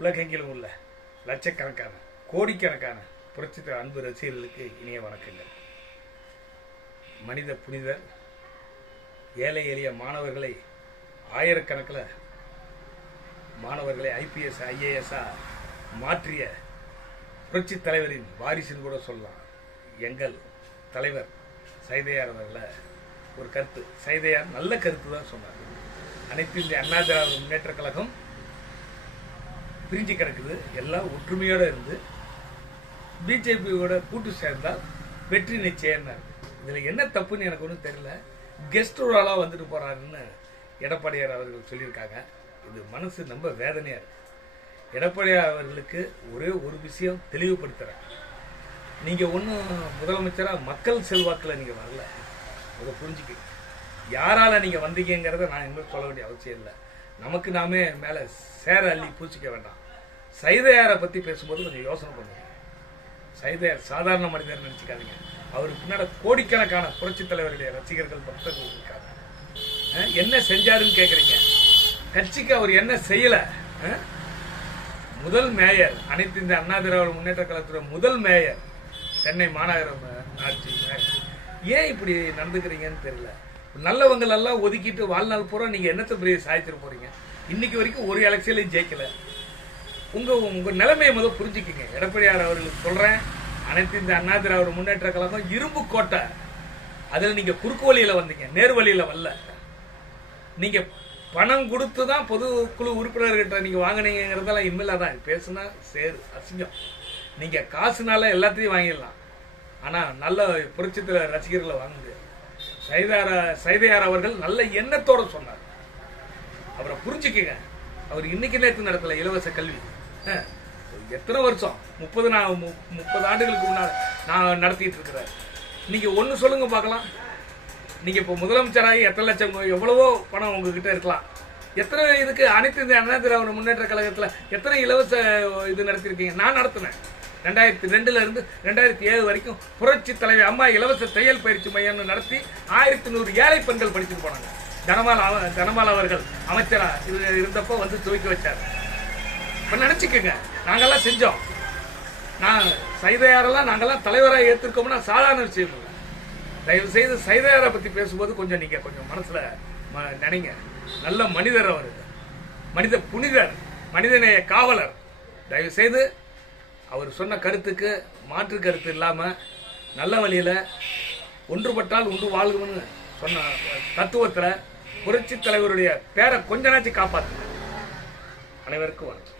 உலகெங்கிலும் உள்ள லட்சக்கணக்கான கோடிக்கணக்கான புரட்சித்த அன்பு ரசிகர்களுக்கு இனிய வணக்கங்கள். மனித புனிதர் ஏழை எளிய மாணவர்களை ஆயிரக்கணக்கில் மாணவர்களை IPS IAS மாற்றிய புரட்சி தலைவரின் வாரிசுன்னு கூட சொல்லலாம். எங்கள் தலைவர் சைதையார் அவர்களை ஒரு கருத்து, சைதையார் நல்ல கருத்து தான் சொன்னார். அனைத்து இந்திய அண்ணா திராவிட முன்னேற்ற கழகம் பிரிஞ்சு கிடக்குது, எல்லாம் ஒற்றுமையோடு இருந்து பிஜேபியோட கூட்டு சேர்ந்தால் வெற்றி நிச்சயம்னார். இதில் என்ன தப்புன்னு எனக்கு ஒன்றும் தெரியல. கெஸ்ட் ரோலாக வந்துட்டு போகிறாருன்னு எடப்பாடியார் அவர்கள் சொல்லியிருக்காங்க. இது மனசு ரொம்ப வேதனையாக இருக்கு. எடப்பாடியார் அவர்களுக்கு ஒரே ஒரு விஷயம் தெளிவுபடுத்துகிறேன். நீங்கள் ஒன்றும் முதலமைச்சராக மக்கள் செல்வாக்கில் நீங்கள் வரல, அதை புரிஞ்சுக்க. யாரால் நீங்கள் வந்தீங்கிறத நான் இன்னும் சொல்ல வேண்டிய அவசியம் இல்லை. நமக்கு நாமே மேலே சேர அள்ளி பூச்சிக்க வேண்டாம். சைதையாரை பற்றி பேசும்போது கொஞ்சம் யோசனை பண்ணுங்க. சைதையார் சாதாரண மனிதர் நினச்சிக்காதீங்க. அவருக்கு பின்னாடி கோடிக்கணக்கான புரட்சி தலைவருடைய ரசிகர்கள் பக்தர்கள் இருக்காங்க. என்ன செஞ்சாருன்னு கேட்குறீங்க. கட்சிக்கு அவர் என்ன செய்யலை? முதல் மேயர், அனைத்து இந்த அண்ணா திராவிட முன்னேற்ற கழகத்துடைய முதல் மேயர், சென்னை மாநகர ஆட்சி மேயர். ஏன் இப்படி நடந்துக்கிறீங்கன்னு தெரியல. நல்லவங்களெல்லாம் ஒதுக்கிட்டு வாழ்நாள் பூரா நீங்கள் என்னத்தை பெரிய சாய்ச்சிட்டு போகிறீங்க. இன்னைக்கு வரைக்கும் ஒரு எலெக்ஷன்லையும் ஜெயிக்கலை. உங்கள் நிலைமையை முதல் புரிஞ்சுக்கிங்க. எடப்பாடியார் அவர்களுக்கு சொல்கிறேன், அனைத்து இந்த அண்ணா திராவிட முன்னேற்ற கழகம் இரும்பு கோட்டை. அதில் நீங்கள் குறுக்கு வழியில் வந்தீங்க, நேர் வழியில் வரல. நீங்கள் பணம் கொடுத்து தான் பொதுக்குழு உறுப்பினர்கிட்ட நீங்கள் வாங்கினீங்கிறதெல்லாம் இம்மில்ல தான். பேசுனா சேரு அசிங்கம். நீங்கள் காசுனால எல்லாத்தையும் வாங்கிடலாம், ஆனால் நல்ல புரட்சித்தில் ரசிகர்களை வாங்க முடியாது. சைதையார் அவர்கள் நல்ல எண்ணத்தோடு சொன்னார். அவரை புரிஞ்சுக்குங்க. அவர் இன்னைக்கு நேற்று நடத்தல இலவச கல்வி. எத்தனை வருஷம், 30 ஆண்டுகளுக்கு முன்னால் நான் நடத்திட்டு இருக்கிறார். நீங்கள் ஒன்று சொல்லுங்க பார்க்கலாம். நீங்கள் இப்போ முதலமைச்சராகி எத்தனை லட்சம் எவ்வளவோ பணம் உங்ககிட்ட இருக்கலாம். எத்தனை இதுக்கு அனைத்து இந்த அண்ணா திராவிட முன்னேற்ற கழகத்தில் எத்தனை இலவச இது நடத்திருக்கீங்க? நான் நடத்தினேன். 2002 2007 வரைக்கும் புரட்சி தலைவர் அம்மா இலவச தையல் பயிற்சி மையம்னு நடத்தி 1100 ஏழை பெண்கள் படிச்சுட்டு போனாங்க. தனபால் அவர்கள் அமைச்சரா இருந்தப்போ வந்து துவக்கி வச்சார். இப்போ நினச்சிக்கோங்க, நாங்கள்லாம் செஞ்சோம். நான் சைதையாரெல்லாம் நாங்கள்லாம் தலைவராக ஏற்றிருக்கோம்னா சாதாரண விஷயம் இல்லை. தயவு செய்து சைதையாரை பற்றி பேசும்போது கொஞ்சம் மனசில் நினைங்க. நல்ல மனிதர் அவர், மனித புனிதர், மனிதநேய காவலர். தயவு செய்து அவர் சொன்ன கருத்துக்கு மாற்று கருத்து இல்லாமல் நல்ல வழியில் ஒன்றுபட்டால் உண்டு வாழ்வுன்னு சொன்ன தத்துவத்தில் புரட்சி தலைவருடைய பேரை கொஞ்ச நாச்சு காப்பாற்றுங்க. அனைவருக்கும் வணக்கம்.